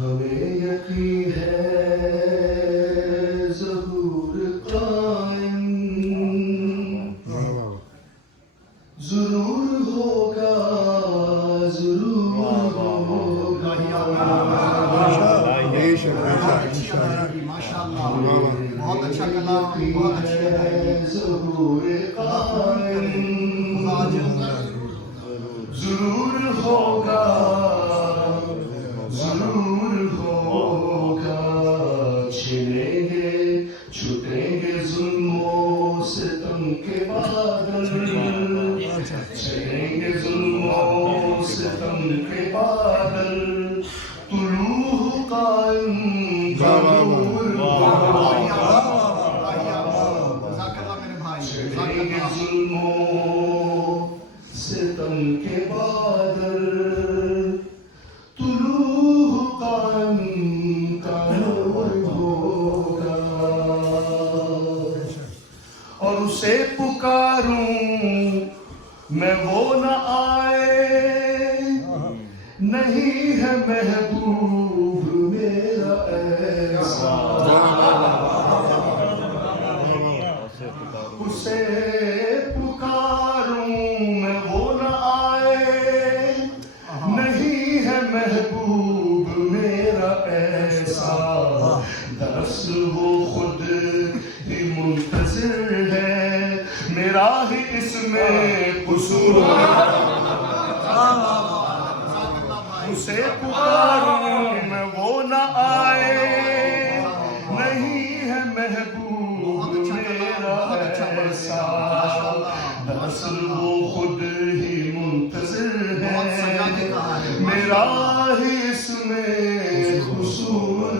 ہمیں یقین ہے ظہور قائم ضرور ہوگا ضرور ہوگا بہت اچھا کلام بہت اچھا ظہور قائم ضرور ہوگا ضرور ہوگا چھلیں گے چھٹیں گے ظلم و ستم کے بادل چھلیں گے ظلم و ستم کے بادل طلوع قائم ضرور ہوگا چھلیں گے ظلم و ستم کے بادل طلوع قائم کامل ہوگا اور اسے پکاروں میں وہ نہ آئے نہیں ہے محبوب میرا ایسا اسے پکاروں میں وہ نہ آئے نہیں ہے محبوب میرا ایسا دراصل وہ خود ہی منتظر ہے میرا ہی اس میں قصور اسے پکاروں میں وہ نہ آئے نہیں ہے محبوب میرا ایسا دراصل وہ خود ہی منتظر ہے میرا ہی اس میں قصور